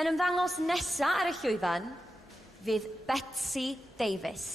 Yn ymddangos nesa ar y llwyfan, fydd Betsy Davies.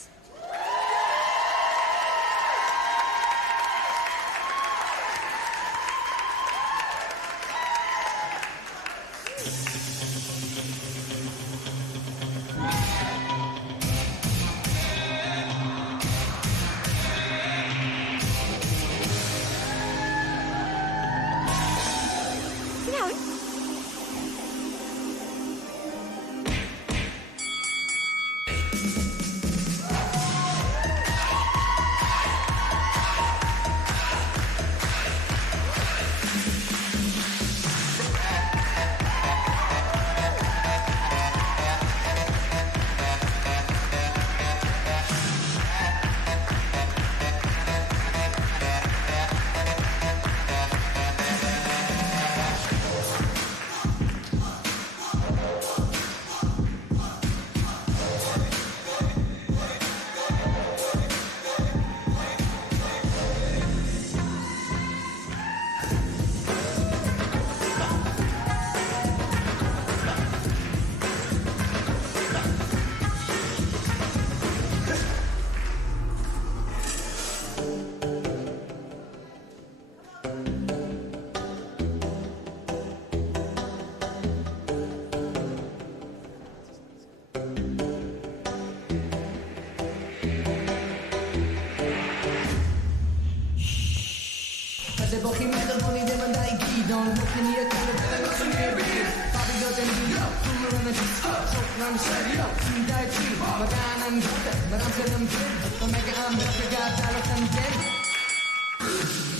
Bo chi'n meddwl bod ni ddim yn dau gyd ond mwch ni y gael y beth agos yn newid Babi dod yn hyd, hwnnw yn y disgo Trwch na'n serio, sy'n dau tri Mae gan yn gyda, mae'r amser yn gryn Mae mega am beth y gadael o'ch yn gyn